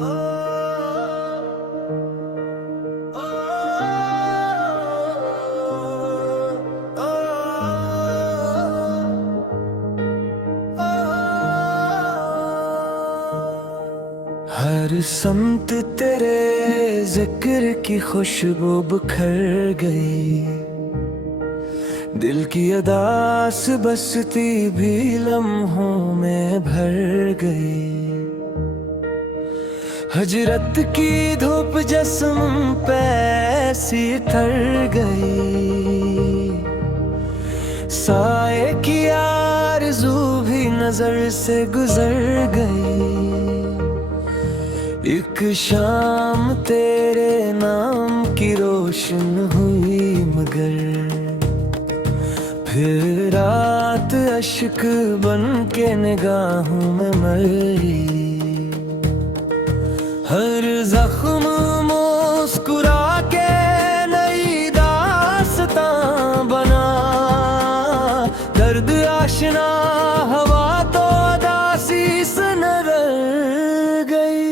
हर समत तेरे जिक्र की खुशबू बिखर गई, दिल की अदास बसती भी लम्हों में भर गई। हजरत की धूप जिस्म पे ऐसी तर गई, साए की आरज़ू भी नजर से गुजर गई। एक शाम तेरे नाम की रोशन हुई मगर फिर रात अश्क बन के निगाहों में मरी। हर जख्म मुस्कुरा के नई दास्तां बना, दर्द आशना हवा तो अदासी से नरल गई।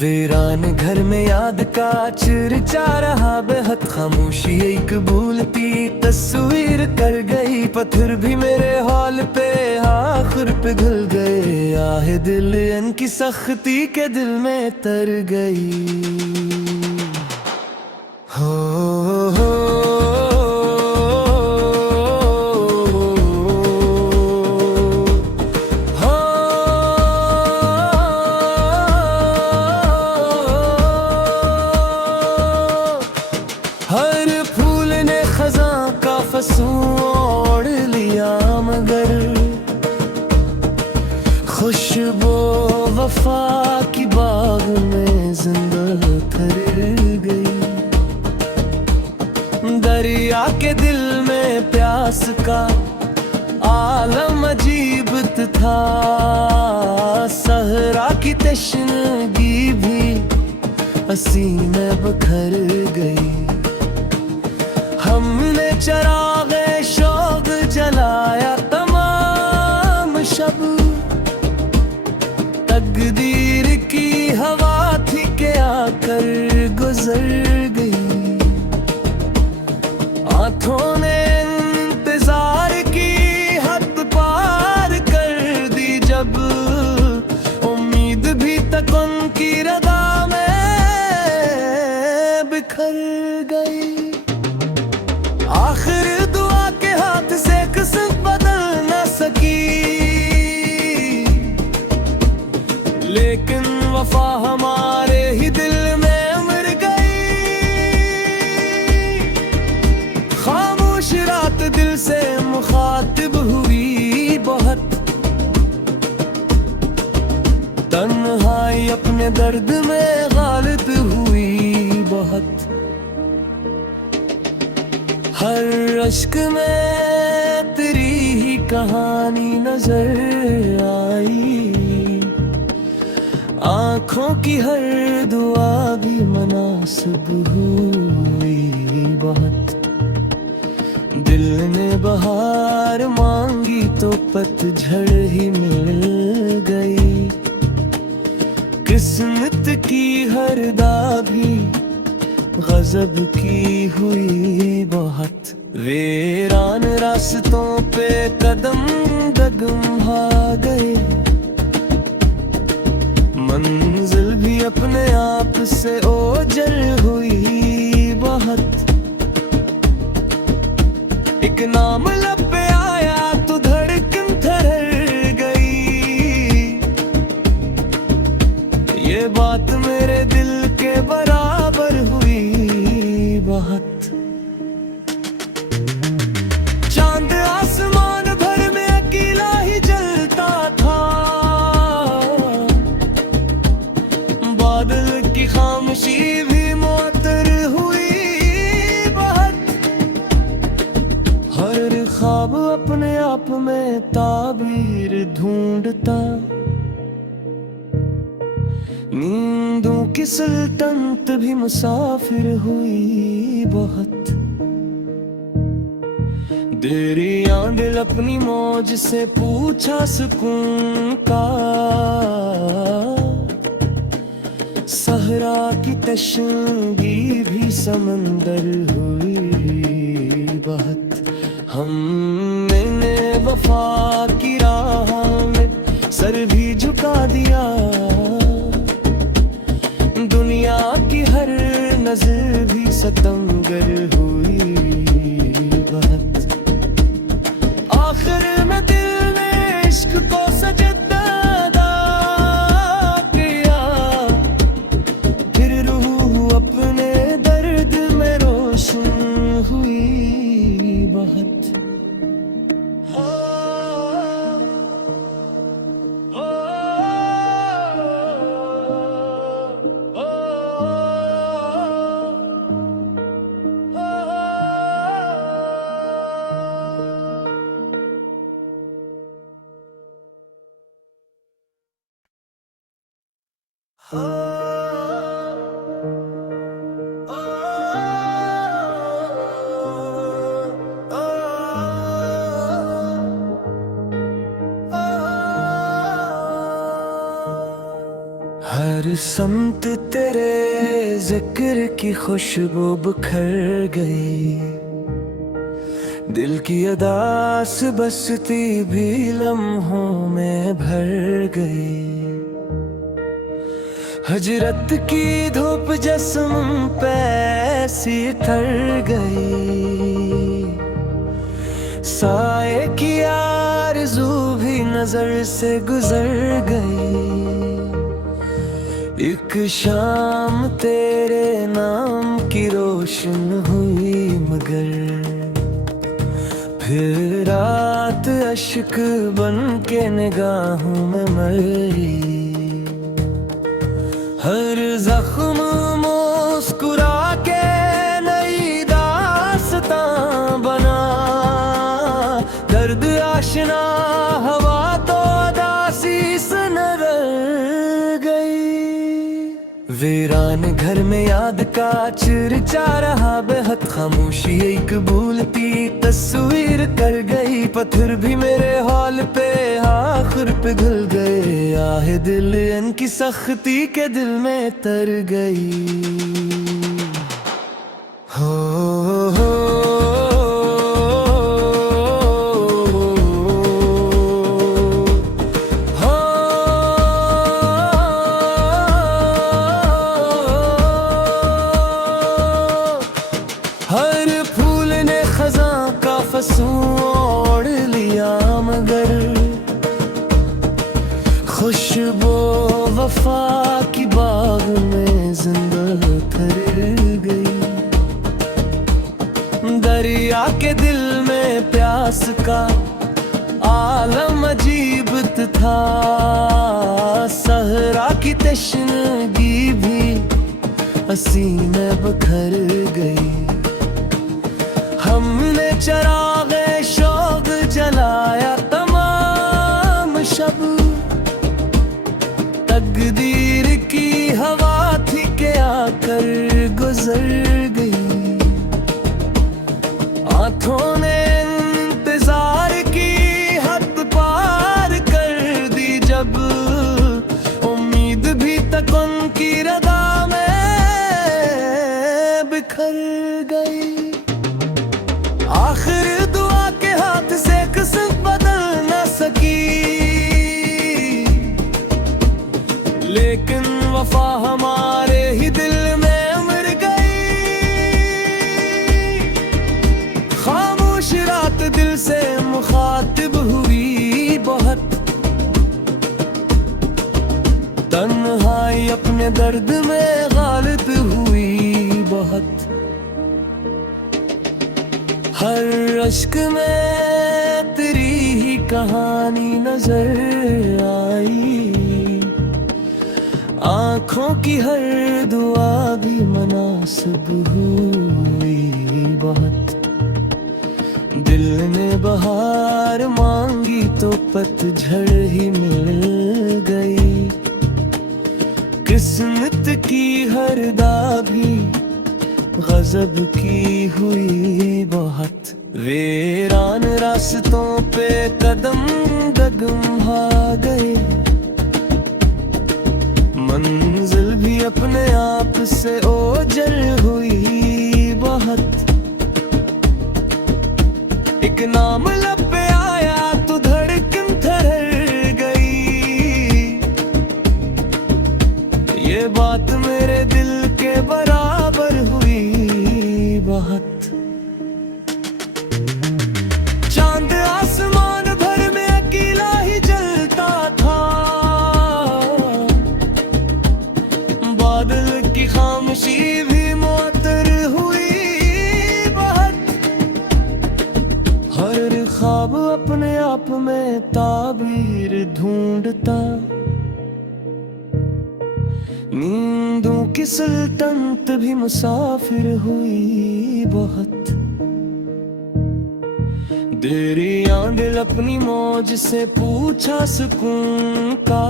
वीरान घर में याद का चिरचा रहा बेहद खामोशी, एक भूलती तस्वीर कर गई। पत्थर भी मेरे हाल पे आखिर पिघल गए, आहे दिल इनकी सख्ती के दिल में तर गई। हो हर फूल ने खज़ां का फसूं ओढ़ लिया मगर खुशबू वफा की बाग में जिंदा ठहर गई। दरिया के दिल में प्यास का आलम अजीब था, सहरा की तशनगी भी हंसी में बखर गई। हमने चरागे शौक जलाया तमाम शब, तकदीर की हवा थी के आकर गुजर गई। आंखों ने इंतजार की हद पार कर दी जब, उम्मीद भी तक उनकी रदा में बिखर गई। आखिर दुआ के हाथ से किस्मत बदल न सकी, लेकिन वफा हमारे ही दिल में उमड़ गई। खामोश रात दिल से मुखातिब हुई बहुत, तन्हाई अपने दर्द में गालिब हुई बहुत। हर अश्क में तेरी ही कहानी नजर आई, आँखों की हर दुआ भी मुनासिब हुई बहुत। दिल ने बहार मांगी तो पतझड़ ही मिल गई, किस्मत की हर दागी गजब की हुई बहुत। वीरान रास्तों पे कदम डगमगा गए, मंजिल भी अपने आप से ओझल हुई बहुत। एक नाम लब पे आया तो धड़कन ठहर गई, ये बात मेरे दिल के बराबर हुई बहुत। चांद आसमान भर में अकेला ही जलता था, बादल की खामोशी भी मुअत्तर हुई बहुत। हर ख्वाब अपने आप में ताबीर ढूंढता, नींदों की सल्तनत भी मुसाफिर हुई बहुत। दरिया दिल अपनी मौज से पूछा सुकून का, सहरा की तशंगी भी समंदर हुई बहुत। हमने वफा की राह में सर भी झुका दिया, दुनिया की हर नजर भी सितमगर हुई बहुत। आखिर में दिल ने इश्क को सजदा किया, फिर रूह अपने दर्द में रोशन हुई बहुत। हर समत तेरे जिक्र की खुशबू बिखर गई, दिल की अदास बसती भी लम्हों में भर गई। हजरत की धूप जिस्म पे सी थर गई, साए की आरज़ू भी नजर से गुजर गई। एक शाम तेरे नाम की रोशन हुई मगर फिर रात अश्क बन के निगाहों में मरी। हर जख्म मुस्कुरा के नई दास्तां बना, दर्द आशना हवा तो अदासी न रह गई। वीरान घर में याद का चिरचा रहा बेहद, खामोशी एक भूलती तस्वीर कर गई। पत्थर भी मेरे हाल पे आखिर पिघल गए, आहे दिल इनकी सख्ती के दिल में तर गई। हो हर फूल ने खज़ां का फसूं ओढ़ लिया मगर खुशबू वफा की बाग में जिंदा ठहर गई। दरिया के दिल में प्यास का आलम अजीब था, सहरा की तशनगी भी हंसी में बखर गई। हमने चराग़े शौक़ जलाया तमाम शब, तकदीर की हवा थी के आकर गुजर गई। आँखों ने इंतजार की हद पार कर दी जब, उम्मीद भी तक उनकी रदा में बिखर गई। आखिर दुआ के हाथ से किस्मत बदल न सकी, लेकिन वफा हमारे ही दिल में उमड़ गई। खामोश रात दिल से मुखातिब हुई बहुत, तन्हाई अपने दर्द में गालिब हुई बहुत। हर अश्क में तेरी ही कहानी नजर आई, आँखों की हर दुआ भी मुनासिब हुई बहुत। दिल ने बहार मांगी तो पतझड़ ही मिल गई, किस्मत की हर दागी गजब की हुई बहुत। वीरान रास्तों पे कदम डगमगा गए, मंजिल भी अपने आप से ओझल हुई बहुत। एक नाम लब पे आया तो धड़कन ठहर गई। ये बात मेरे दिल के बराबर हुई बहुत। चांद आसमान भर में अकेला ही जलता था। बादल की खामोशी भी मुअत्तर हुई बहुत। हर ख्वाब अपने आप में ताबीर ढूंढता। नींदों की सल्तनत भी मुसाफिर हुई बहुत। देरियां दिल अपनी मौज से पूछा सुकून का।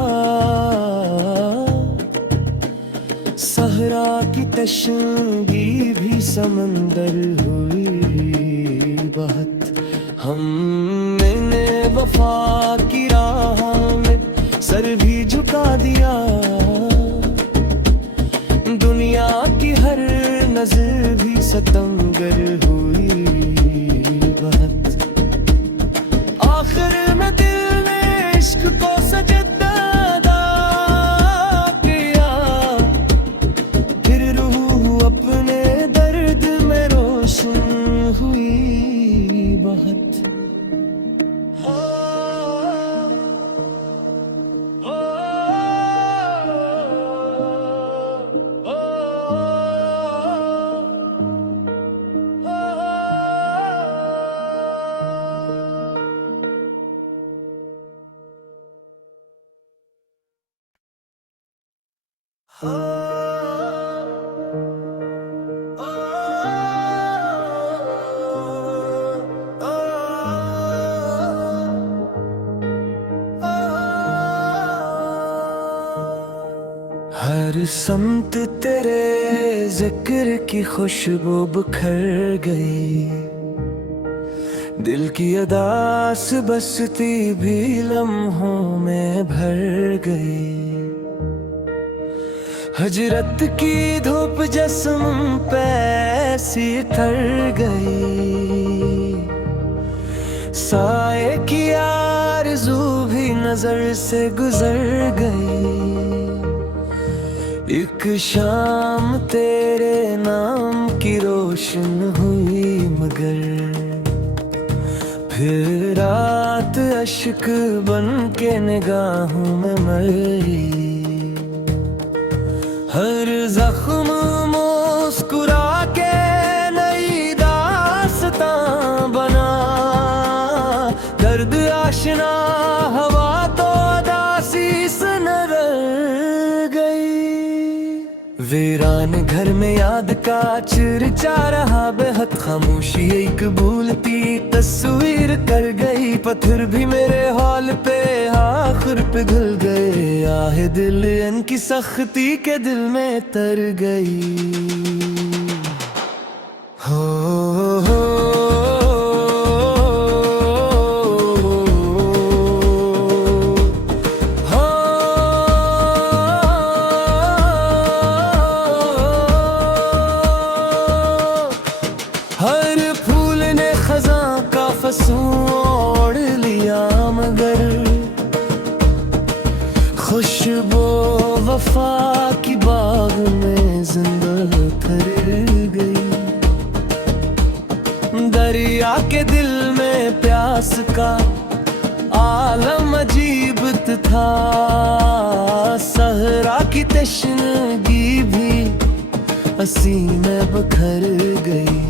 सहरा की तशनगी भी समंदर हुई बहुत। हमने वफा की राह में सर भी झुका दिया। दुनिया की हर नजर भी सितमगर हुई बहुत। आखिर में दिल ने इश्क को सजदा किया। फिर रूह अपने दर्द में रोशन हुई बहुत। हर समत तेरे जिक्र की खुशबू बिखर गई। दिल की अदास बसती भी लम्हों में भर गई। हजरत की धूप जिस्म पे ऐसी थर गई। साए की आरज़ू भी नजर से गुजर गई। एक शाम तेरे नाम की रोशन हुई मगर फिर रात अश्क बन के निगाहों में मरी। हर जख्म मुस्कुरा के नई दास्तां बना। दर्द आशना हवा तो अदासी से न रह गई। वीरान घर में याद का चर्चा रहा बेहद। खामोशी एक भूलती तस्वीर कर गई। पत्थर भी मेरे हाल पे आखिर पिघल गए। आहे दिल इनकी सख्ती के दिल में तर गई। हो हर फूल ने खज़ां का फसूं ओढ़ लिया मगर खुशबू वफा की बाग में जिंदा ठहर गई। दरिया के दिल में प्यास का आलम अजीब था। सहरा की तशनगी भी हंसी में बखर गई।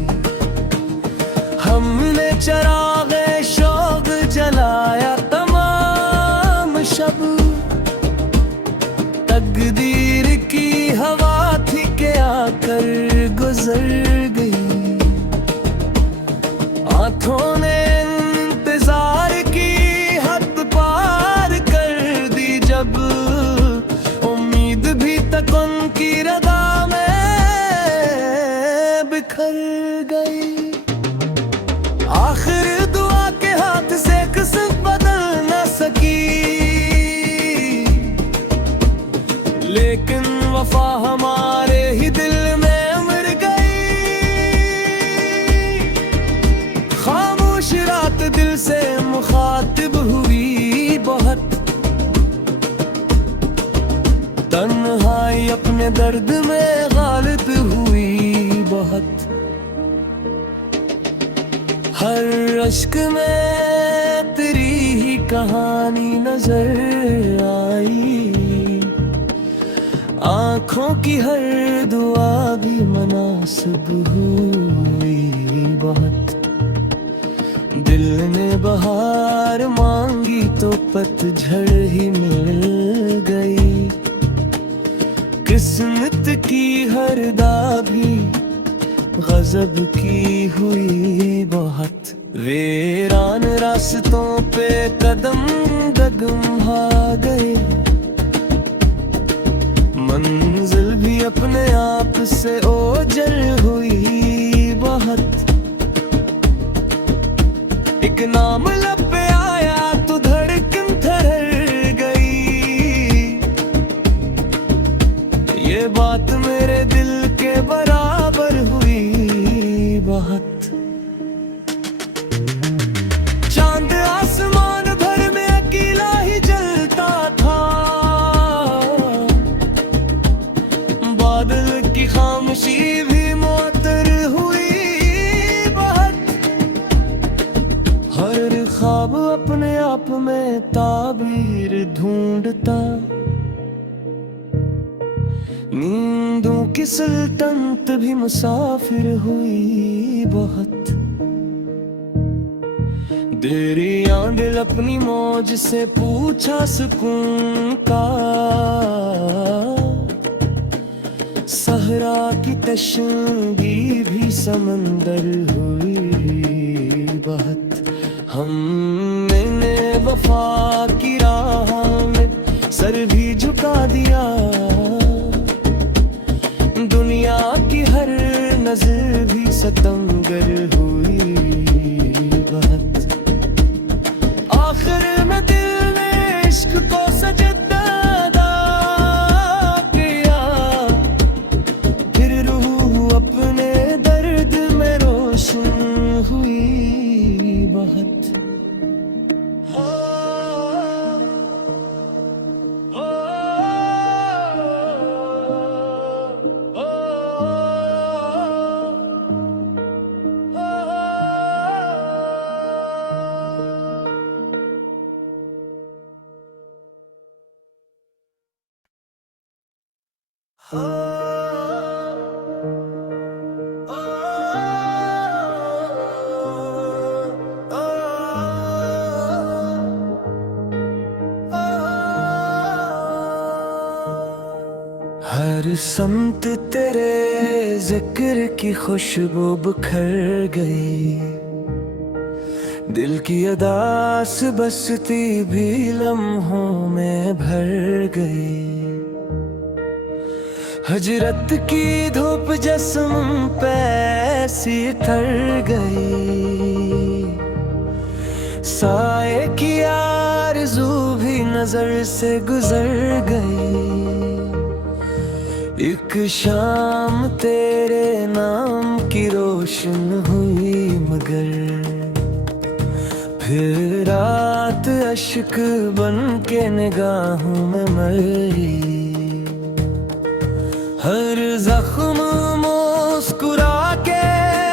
हमने चराग़े शौक़ जलाया तमाम शब। तकदीर की हवा थी के आकर गुजर गई। आँखों ने इंतजार की हद पार कर दी जब। उम्मीद भी तक उनकी रदा में बिखर गई। आखिर लेकिन वफा हमारे ही दिल में उमड़ गई। खामोश रात दिल से मुखातिब हुई बहुत, तन्हाई अपने दर्द में गालिब हुई बहुत। हर अश्क में तेरी ही कहानी नजर आई, आँखों की हर दुआ भी मुनासिब हुई बहुत। दिल ने बहार मांगी तो पतझड़ ही मिल गई, किस्मत की हर दागी गजब की हुई बहुत। वीरान रास्तों पे कदम डगमगा गए, मंजिल भी अपने आप से ओझल हुई बहुत। एक नाम लब पे आया तो धड़कन ठहर गई, ये बात मेरे दिल के बराबर हुई बहुत। चांद आसमान भर में अकेला ही जलता था, बादल की खामोशी भी मुअत्तर हुई बहुत। हर ख्वाब अपने आप में ताबीर ढूंढता, नींदों की सल्तनत भी मुसाफिर हुई बहुत। देरियां दिल अपनी मौज से पूछा सुकून का, सहरा की तशंगी भी समंदर हुई बहुत। हमने वफा की राह में सर भी झुका दिया, दुनिया की हर नजर भी सितमगर हुई बहुत। आखिर में दिल ने इश्क को सजदा किया, फिर रूह अपने दर्द में रोशन हुई बहुत। हर समत तेरे जिक्र की खुशबू बिखर गई, दिल की अदास बसती भी लम्हों में भर गई। हजरत की धूप जिस्म पे सी थर गई, साए की आरज़ू भी नजर से गुजर गई। एक शाम तेरे नाम की रोशन हुई मगर, फिर रात अश्क बन के निगाहों में मरी। हर जख्म मुस्कुरा के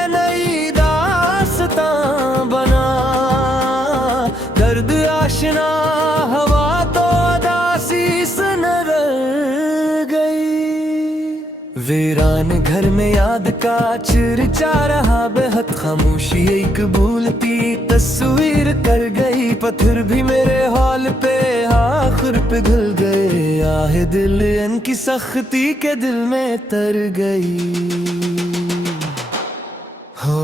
नई दास्तां बना, दर्द आशना हवा तो अदासी सनर गई। वीरान घर में याद का चर्चा रहा बेहद, खामोशी एक भूलती तस्वीर कर गई। पत्थर भी मेरे हाल पे आखिर पिघल गए, आहे दिल इनकी सख्ती के दिल में तर गई। हो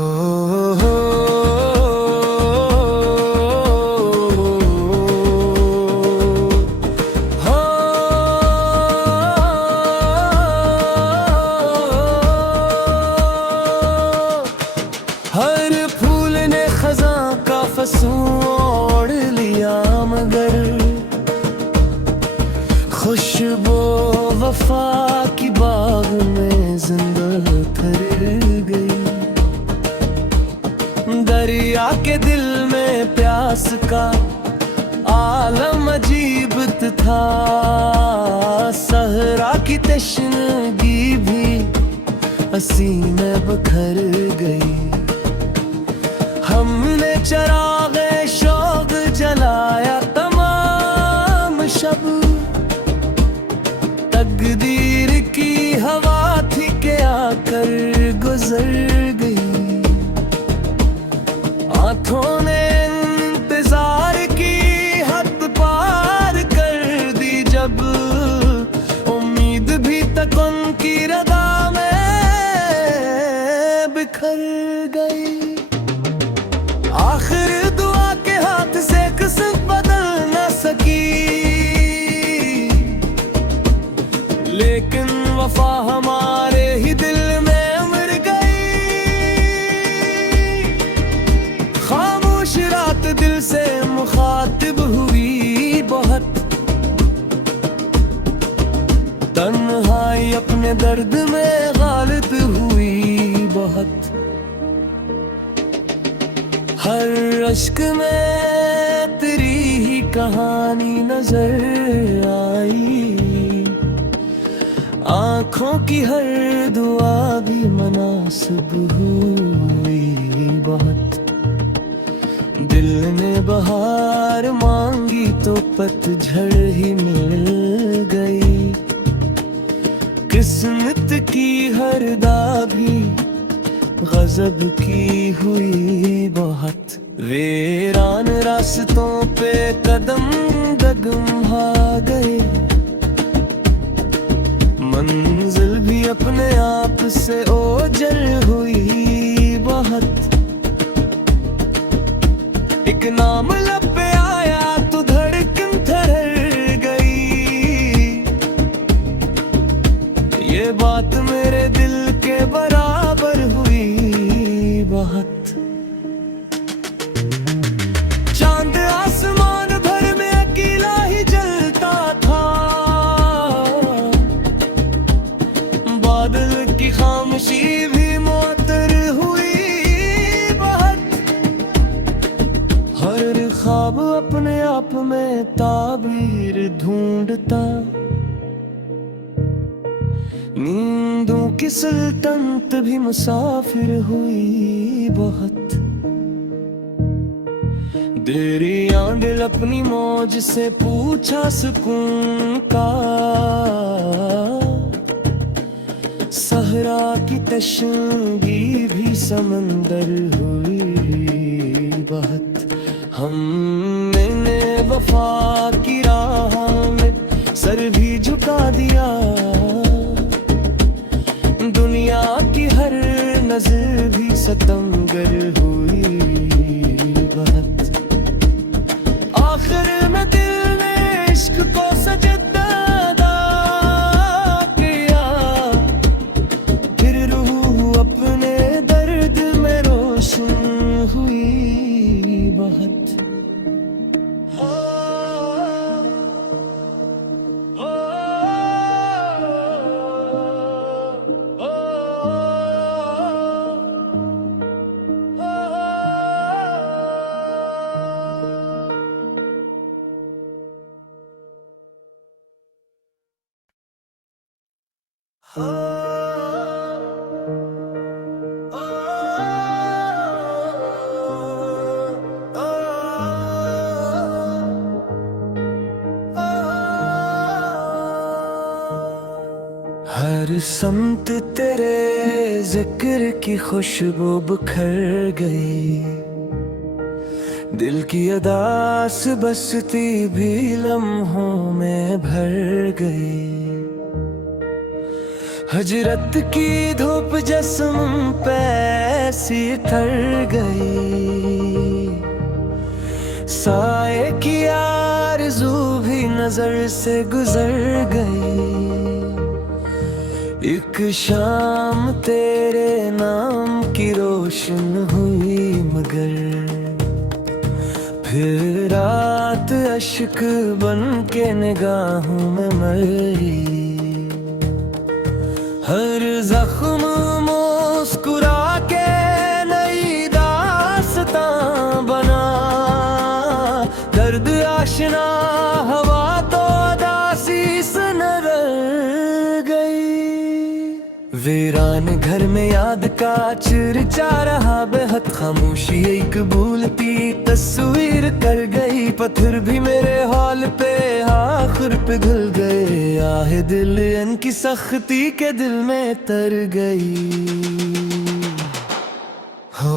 हर फूल ने खज़ां का फसूं ओढ़ लिया मगर खुशबू वो वफा की बाग में जिंदा ठहर गई। दरिया के दिल में प्यास का आलम अजीब था, सहरा की तशनगी भी हंसी में बखर गई। हमने चरागे शौक जलाया तमाम शब, तकदीर की हवा थी के आकर गुजर गई। आंखों ने इंतजार की हद पार कर दी जब, उम्मीद भी तक उनकी रदा में बिखर गई। आखिर दुआ के हाथ से किस्मत बदल न सकी, लेकिन वफा हमारे ही दिल में उमड़ गई। खामोश रात दिल से मुखातिब हुई बहुत, तन्हाई अपने दर्द में गालिब हुई बहुत। हर अश्क में तेरी ही कहानी नजर आई, आंखों की हर दुआ भी मुनासिब हुई बहुत। दिल ने बहार मांगी तो पतझड़ ही मिल गई। किस्मत की हर दागी गजब की हुई बहुत। वीरान रास्तों पे कदम डगमगा गए, मंजिल भी अपने आप से ओझल हुई बहुत। एक नाम लब पे आया तो धड़कन ठहर गई, ये बात मेरे दिल के बराबर हुई बहुत। चांद आसमान भर में अकेला ही जलता था, बादल की खामोशी भी मुअत्तर हुई बहुत। हर ख्वाब अपने आप में ताबीर ढूंढता, नींदों की सल्तनत भी मुसाफिर हुई बहुत। दरिया दिल अपनी मौज से पूछा सुकून का, सहरा की तशनगी भी समंदर हुई बहुत। हमने वफा की राह में सर भी झुका दिया, दुनिया की हर नजर भी सितमगर हुई बहुत। आखिर में दिल ने इश्क को सजदा किया, फिर रूह अपने दर्द में रोशन हुई बहुत। हर समत तेरे जिक्र की खुशबू बिखर गई, दिल की अदास बसती भी लम्हों में भर गई। हजरत की धूप जिस्म पे सी ठर गई, साए की आरज़ू भी नजर से गुजर गई। एक शाम तेरे नाम की रोशन हुई मगर, फिर रात अश्क नमक बन के निगाहों में मरी, हर जख्म मुस्कुरा के नई दास्तां बना, दर्द आशना हवा तो अदासी सनर गई। वीरान घर में याद का चिरचा रहा बेहद, खामोशी एक भूलती तस्वीर कर गई। पत्थर भी मेरे हाल पे आखिर पिघल गए, आहे दिल इनकी सख्ती के दिल में तर गई। हो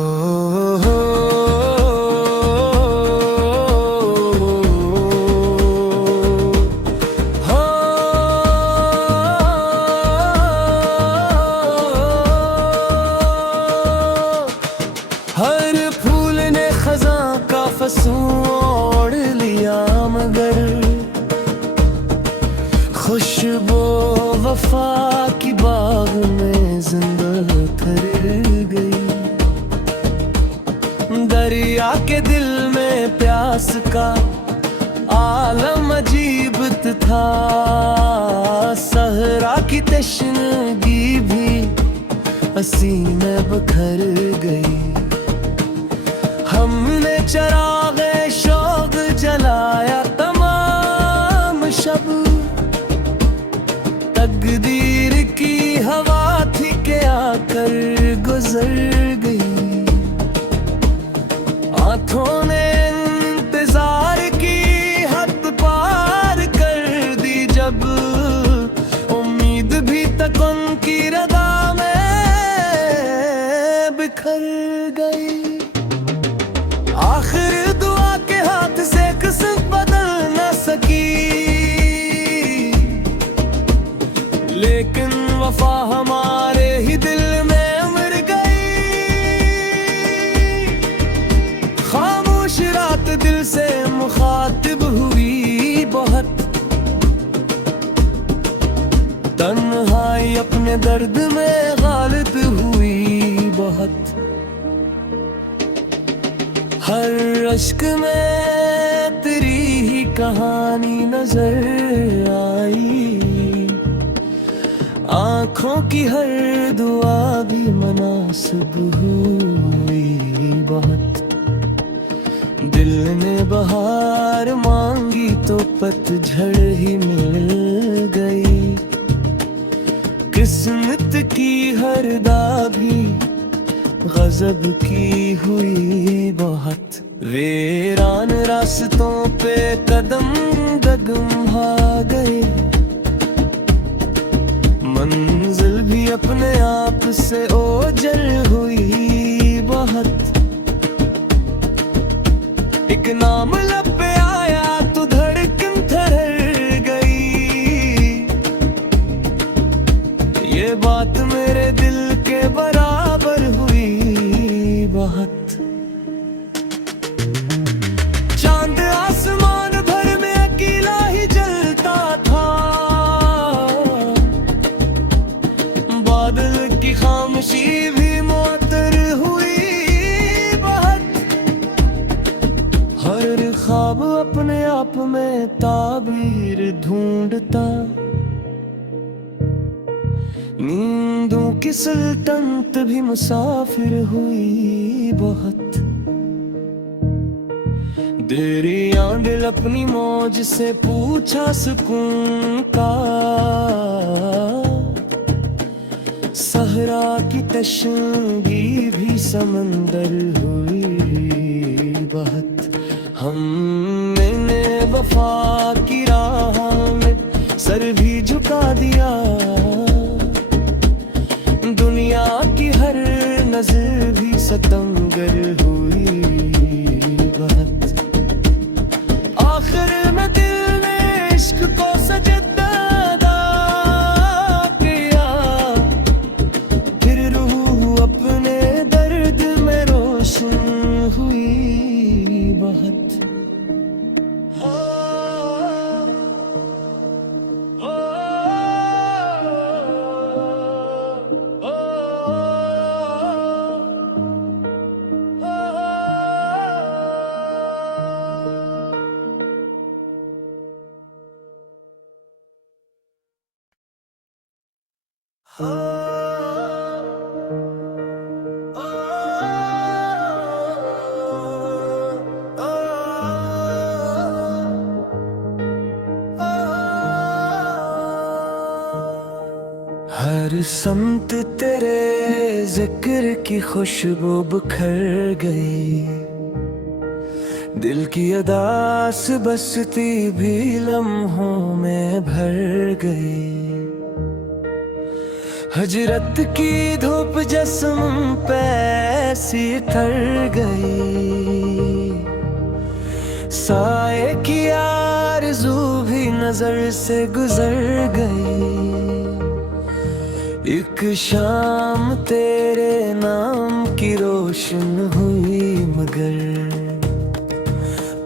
हर फूल ने खजां का फसूं ओढ़ लिया, मगर खुशबू वफा की बाग में जिंदा ठहर गई। दरिया के दिल में प्यास का आलम अजीब था, सहरा की तशनगी भी हंसी में बखर गई। हमने चरागे शौक जलाया तमाम शब, तकदीर की हवा थी के आकर गुजर गई। आंखों ने इंतजार की हद पार कर दी, जब उम्मीद भी तक उनकी रदा में बिखर गई। आखिर दुआ के हाथ से किस्मत बदल न सकी, लेकिन वफा हमारे ही दिल में उमड़ गई। खामोश रात दिल से मुखातिब हुई बहुत, तन्हाई अपने दर्द में गालिब हुई बहुत। हर अश्क में तेरी ही कहानी नजर आई, आँखों की हर दुआ भी मुनासिब हुई बहुत। दिल ने बहार मांगी तो पतझड़ ही मिल गई, किस्मत की हर दागी गजब की हुई बहुत। वीरान रास्तों पे कदम डगमगा गए, मंजिल भी अपने आप से ओझल हुई बहुत। एक नाम लब पे आया तो धड़कन ठहर गई, ये बात मेरे दिल के बराबर हुई बहुत। चांद आसमान भर में अकेला ही जलता था, बादल की खामोशी भी मुअत्तर हुई बहुत। हर ख्वाब अपने आप में ताबीर ढूंढता, नींदों की सल्तनत भी मुसाफिर हुई बहुत। दरिया दिल अपनी मौज से पूछा सुकून का, सहरा की तशनगी भी समंदर हुई बहुत। हमने वफा की राह में सर भी झुका दिया, दुनिया की हर नजर भी सतंगर हुई बहुत। आखिर में दिल ने इश्क को सजदा किया, फिर रूह अपने दर्द में रोशन हुई बहुत। हर समत तेरे जिक्र की खुशबू बिखर गई, दिल की अदास बसती भी लम्हों में भर गई। हजरत की धूप जिस्म पे ऐसी ठर गई, साए की आरज़ू भी नजर से गुजर गई। एक शाम तेरे नाम की रोशन हुई मगर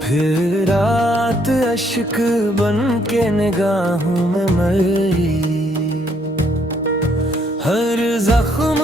फिर रात अश्क बन के निगाहों में मरी। हर जख्म